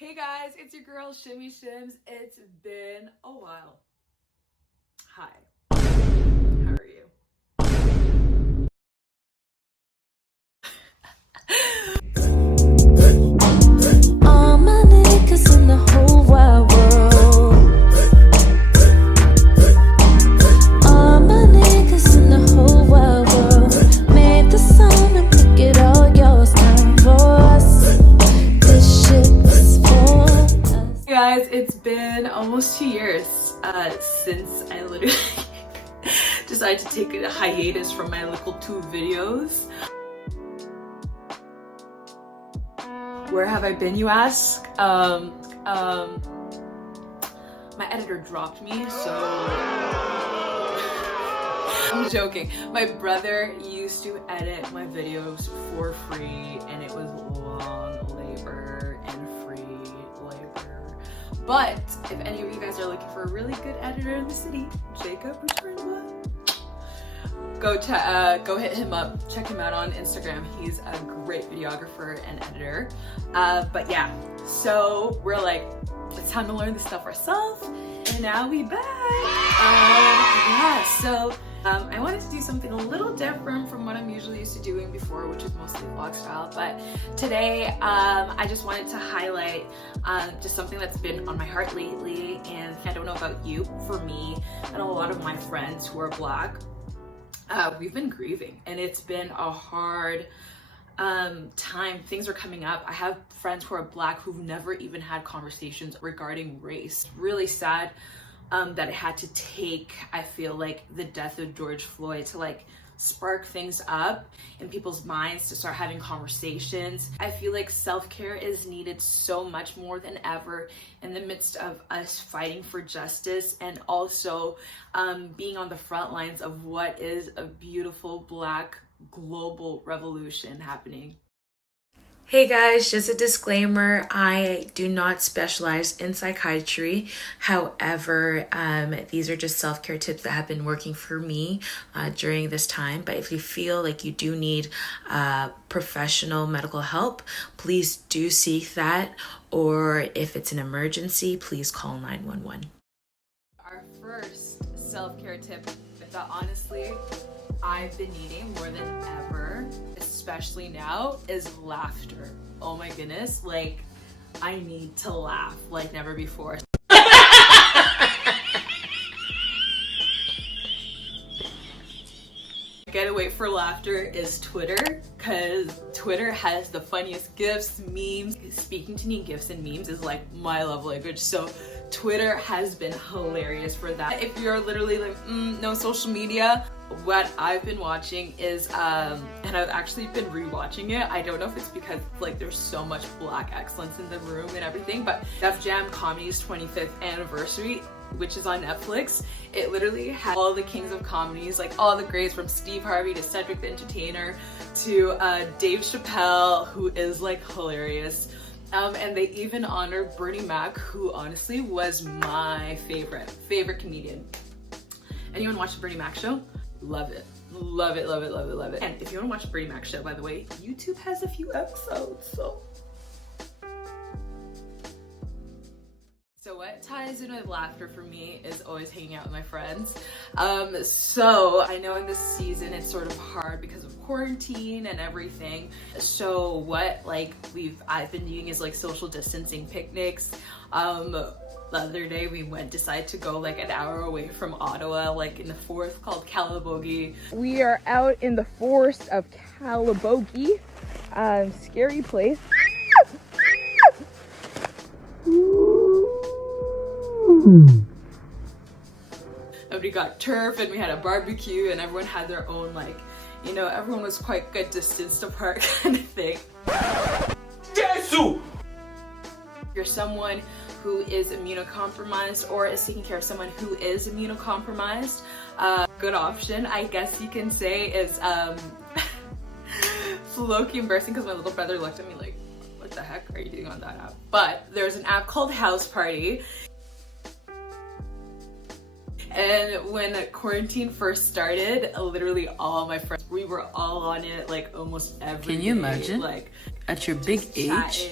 Hey guys, it's your girl ShimmyShimms. It's been a while. Hi. How are you? All my niggas in the whole wide world. All my niggas in the whole wide world. Made the song and pick it all yours. Time for us. This shit is for us. Hey guys, it's been almost 2 years since I literally decided to take a hiatus from my little 2 videos. Where have I been, you ask? My editor dropped me, so I'm joking. My brother used to edit my videos for free, and it was long labor and free labor. But if any of you guys are looking for a really good editor in the city, Jacob, go hit him up. Check him out on Instagram. He's a great videographer and editor. But yeah, so we're like, it's time to learn this stuff ourselves, and now we back. I wanted to do something a little different from what I'm usually used to doing before, which is mostly vlog style. But today, I just wanted to highlight just something that's been on my heart lately. And I don't know about you, for me and a lot of my friends who are Black, we've been grieving, and it's been a hard time. Things are coming up. I have friends who are Black who've never even had conversations regarding race. Really sad that it had to take, I feel like, the death of George Floyd to like spark things up in people's minds to start having conversations. I feel like self-care is needed so much more than ever in the midst of us fighting for justice, and also being on the front lines of what is a beautiful Black global revolution happening. Hey guys, just a disclaimer, I do not specialize in psychiatry. However, these are just self-care tips that have been working for me during this time. But if you feel like you do need professional medical help, please do seek that. Or if it's an emergency, please call 911. Our first self-care tip that honestly I've been needing more than ever, especially now, is laughter. Oh my goodness, like I need to laugh like never before. Getaway for laughter is Twitter, because Twitter has the funniest gifs, memes. Speaking to me, gifs and memes is like my love language, so Twitter has been hilarious for that. If you're literally like, no social media, what I've been watching is, and I've actually been rewatching it. I don't know if it's because like there's so much Black excellence in the room and everything, but Def Jam Comedy's 25th anniversary, which is on Netflix. It literally has all the kings of comedies, like all the greats from Steve Harvey to Cedric the Entertainer to Dave Chappelle, who is like hilarious. And they even honored Bernie Mac, who honestly was my favorite comedian. Anyone watch the Bernie Mac show? Love it. Love it, love it, love it, love it. And if you want to watch the Bernie Mac show, by the way, YouTube has a few episodes, so what ties in with laughter for me is always hanging out with my friends. So I know in this season it's sort of hard because of quarantine and everything. So what I've been doing is like social distancing picnics. The other day we decided to go like an hour away from Ottawa, like in the forest called Calabogie. We are out in the forest of Calabogie. Scary place. Everybody got turf and we had a barbecue, and everyone had their own, like, you know, everyone was quite good distance apart kind of thing. Jesus! If you're someone who is immunocompromised or is taking care of someone who is immunocompromised, good option, I guess you can say, is low-key embarrassing because my little brother looked at me like, what the heck are you doing on that app? But there's an app called House Party. And when quarantine first started, literally all my friends, we were all on it like almost every day. Can you imagine? Like, at your big age?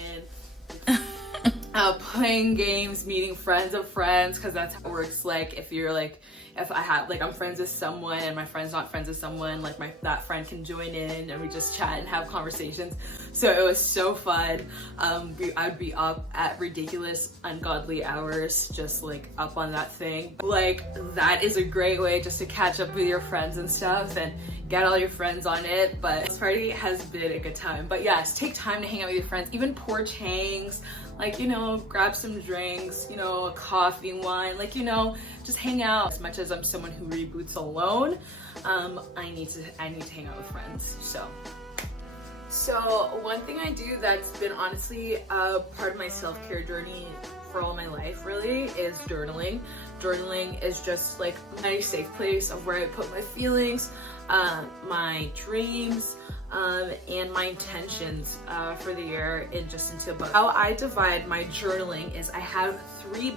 playing games, meeting friends of friends, because that's how it works. Like if you're like, if I have like I'm friends with someone and my friend's not friends with someone, like that friend can join in and we just chat and have conversations. So it was so fun. I'd be up at ridiculous, ungodly hours, just like up on that thing. Like that is a great way just to catch up with your friends and stuff and get all your friends on it. But this party has been a good time. But yes, take time to hang out with your friends, even porch hangs, like, you know, grab some drinks, you know, a coffee, wine, like, you know, just hang out. As much as I'm someone who reboots alone, I need to hang out with friends. So one thing I do that's been honestly a part of my self-care journey for all my life really is journaling. Journaling is just like my safe place of where I put my feelings, my dreams, and my intentions for the year into a book. How I divide my journaling is I have three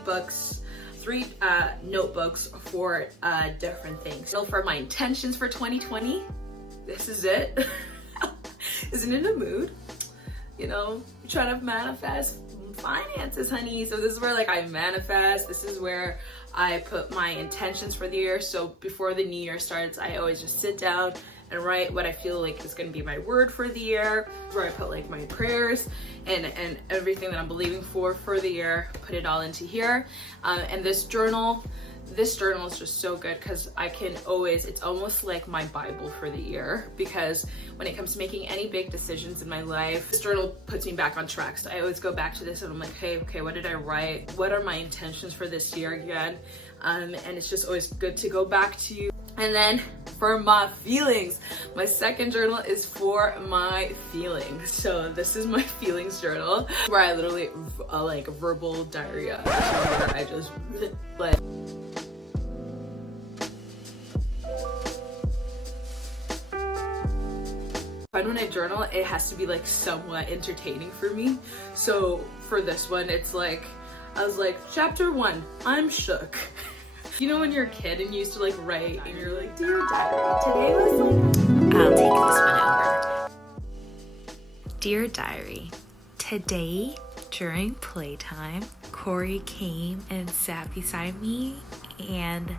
notebooks for different things. So for my intentions for 2020, this is it. Isn't it a mood? You know, trying to manifest finances, honey. So this is where like I manifest. This is where I put my intentions for the year. So before the new year starts, I always just sit down and write what I feel like is going to be my word for the year, where I put like my prayers and everything that I'm believing for the year, put it all into here. And this journal is just so good because I can always, it's almost like my Bible for the year, because when it comes to making any big decisions in my life, this journal puts me back on track. So I always go back to this and I'm like, hey, okay, what did I write? What are my intentions for this year again? And it's just always good to go back to. And then for my feelings, my second journal is for my feelings. So this is my feelings journal where I literally like verbal diarrhea, where I just like. When I journal, it has to be like somewhat entertaining for me. So for this one, it's like, I was like, chapter 1, I'm shook. You know when you're a kid and you used to like write and you're like, dear diary, today was like... I'll take this one over. Dear diary, today during playtime, Corey came and sat beside me and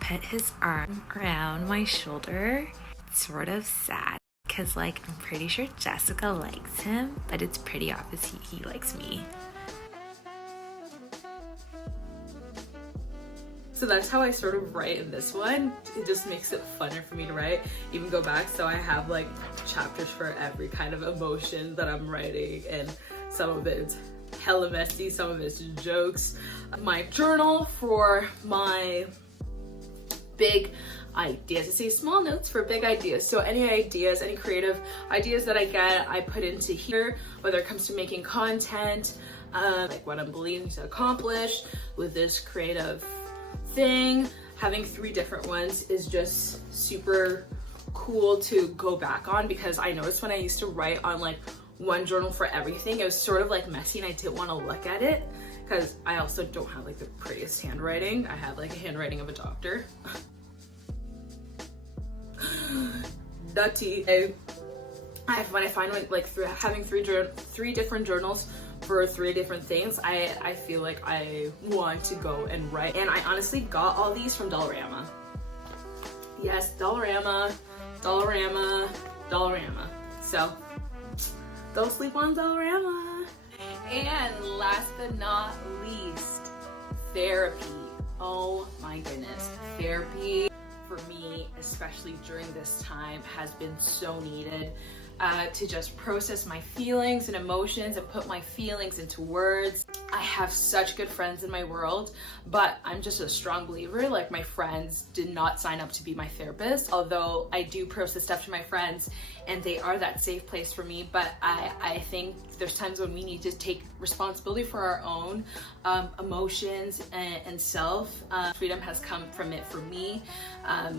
put his arm around my shoulder. It's sort of sad because like I'm pretty sure Jessica likes him, but it's pretty obvious he likes me. So that's how I sort of write in this one. It just makes it funner for me to write, even go back. So I have like chapters for every kind of emotion that I'm writing, and some of it's hella messy, some of it's jokes. My journal for my big ideas. I say small notes for big ideas. So any ideas, any creative ideas that I get, I put into here, whether it comes to making content, like what I'm believing to accomplish with this creative thing. Having 3 different ones is just super cool to go back on, because I noticed when I used to write on like one journal for everything, it was sort of like messy and I didn't want to look at it, because I also don't have like the prettiest handwriting. I have like a handwriting of a doctor. Nutty. When I find like having three different journals for 3 different things, I feel like I want to go and write. And I honestly got all these from Dollarama. Yes, Dollarama. So don't sleep on Dollarama. And last but not least, therapy. Oh my goodness, therapy for me, especially during this time, has been so needed. To just process my feelings and emotions and put my feelings into words. I have such good friends in my world, but I'm just a strong believer, like my friends did not sign up to be my therapist, although I do process stuff to my friends and they are that safe place for me. But I think there's times when we need to take responsibility for our own emotions and self. Freedom has come from it for me,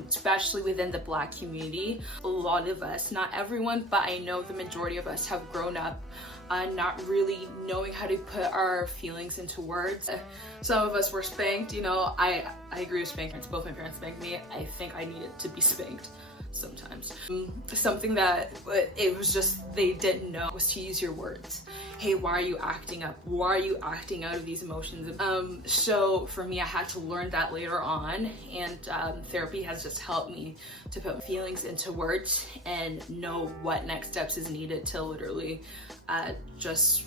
especially within the Black community. A lot of us, not everyone, but I know the majority of us have grown up not really knowing how to put our feelings into words. Some of us were spanked, you know. I agree with spanking. Both my parents spanked me. I think I needed to be spanked. sometimes. Something that it was just they didn't know was to use your words. Hey, why are you acting up? Why are you acting out of these emotions? So for me, I had to learn that later on, and therapy has just helped me to put feelings into words and know what next steps is needed to literally just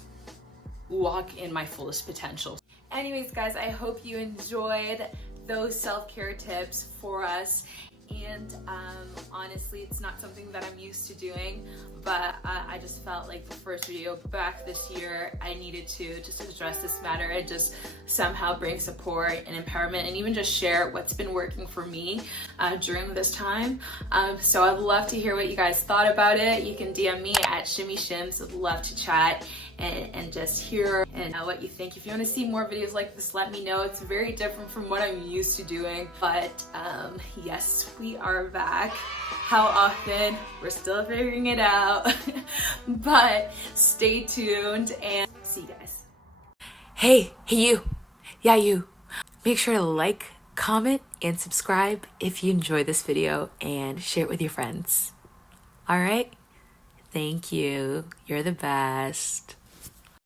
walk in my fullest potential. Anyways, guys, I hope you enjoyed those self-care tips for us. And honestly, it's not something that I'm used to doing, but I just felt like the first video back this year, I needed to just address this matter and just somehow bring support and empowerment, and even just share what's been working for me during this time. So I'd love to hear what you guys thought about it. You can DM me at ShimmyShimms. I'd love to chat and just hear and know what you think. If you want to see more videos like this, let me know. It's very different from what I'm used to doing, but yes, we are back. How often? We're still figuring it out, but stay tuned and see you guys. Hey you. Yeah, you. Make sure to like, comment, and subscribe if you enjoy this video, and share it with your friends. All right? Thank you. You're the best.